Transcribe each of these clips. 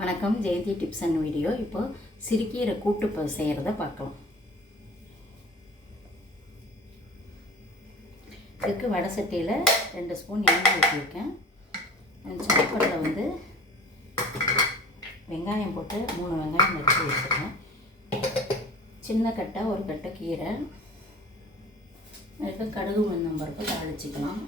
வணக்கம், Jayanthi tips and video. இப்போ சிறுகீரை கூட்டு செய்கிறத பார்க்கலாம். இதுக்கு வடை சட்டியில் 2 ஸ்பூன் எண்ணெய் ஊற்றிருக்கேன். சாப்பாட்டில் வெங்காயம் போட்டு 3 வெங்காயம் நறுக்கி வச்சுருக்கேன். சின்ன கட்டை 1 கட்டை கீரை, அதுக்கு கடுகு உளுந்தம் பருப்பு தாளிச்சிக்கலாம்.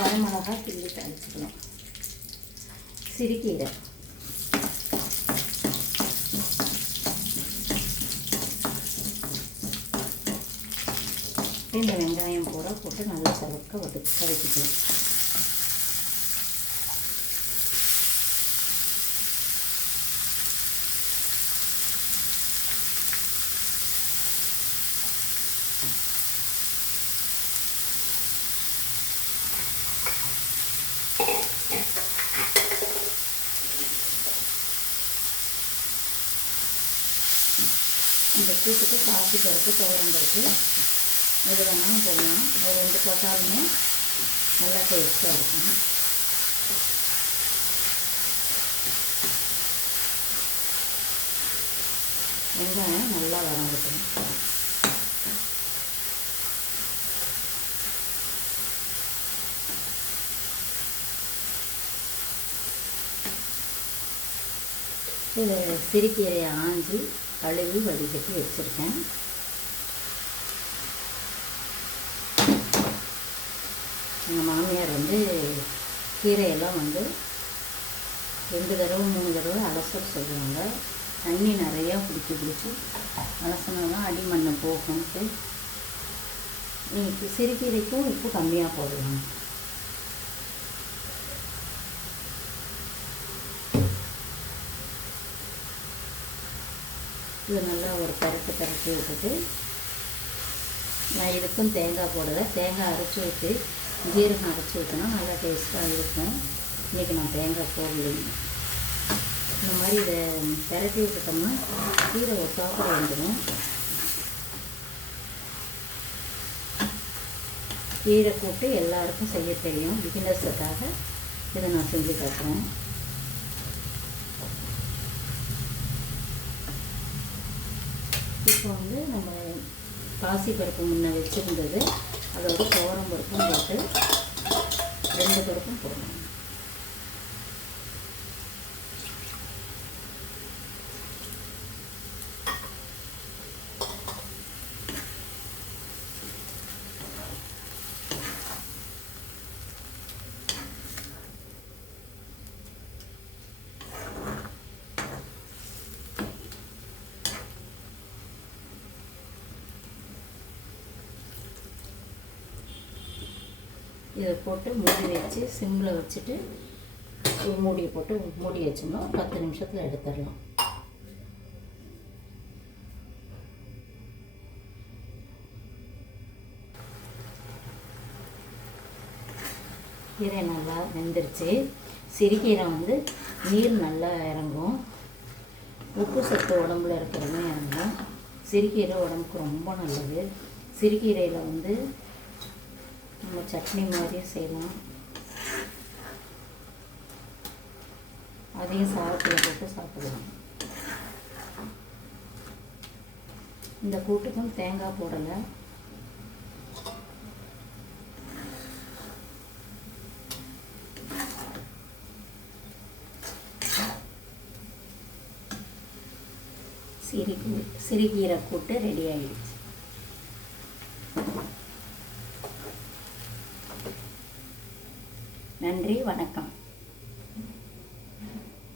வரமிளகா கிள்ளி தாளிச்சிக்கலாம். சிறுகீரை இந்த வெங்காயம் பூரா போட்டு நல்லா வதக்கிக்கலாம். இந்த கூட்டுக்கு காஃபி பருப்பு, துவரம் பருப்பு எது வேணாலும் போடலாம். ஒரு 2 போட்டாலுமே நல்லா டேஸ்ட்டாக இருக்கும். வெங்காயம் நல்லா வதங்கட்டும். இது சிறுகீரையை ஆஞ்சி கழுவி வடிகட்டி வச்சுருக்கேன். எங்கள் மாமியார் கீரையெல்லாம் 2 தடவை 3 தடவை அலச சொல்லுவாங்க. தண்ணி நிறையா பிடிச்சி அலசினா தான் அடிமண்ணை போகும்ட்டு. இன்னைக்கு சிறுகீரைக்கும் உப்பு கம்மியாக போடலாம். இது நல்லா ஒரு பரட்டி விட்டுட்டு, நான் இதுக்கும் தேங்காய் போடலை. தேங்காய் அரைச்சி ஊற்றி ஜீரகம் அரைச்சி ஊற்றினா நல்லா டேஸ்ட்டாக இருக்கும். இன்றைக்கி நான் தேங்காய் போடலைங்க. இந்த மாதிரி இதை பரட்டி விட்டுட்டோம்னா கீரை ஒட்டாப்புற வந்துடும். கீரை கூட்டு எல்லாருக்கும் செய்ய தெரியும். பிகினர்ஸுக்காக இதை நான் செஞ்சு காட்டுறேன். இப்போ நம்ம பாசி பருப்பு முன்ன வச்சுருந்தது, அதோட துவரம் பருப்பும் போட்டு 2 பருப்பும் போடணும். இதை போட்டு மூடி வச்சு சிம்மில் வச்சுட்டு ஒரு மூடியை போட்டு மூடி வச்சோம்னா 10 நிமிஷத்தில் எடுத்துடலாம். கீரை நல்லா வெந்துருச்சு. சிறுகீரை நீர் நல்லா இறங்கும். உப்பு சத்து உடம்புல இருக்கிறதும் இறங்கும். சிறுகீரை உடம்புக்கு ரொம்ப நல்லது. சிறுகீரையில் நம்ம சட்னி மாதிரியே செய்யலாம். அதையும் சாதத்தில் போட்டு சாப்பிடலாம். இந்த கூட்டுக்கும் தேங்காய் போடலை. சிறுகீரை கூட்டு ரெடி ஆகிடுச்சு. நன்றி, வணக்கம்.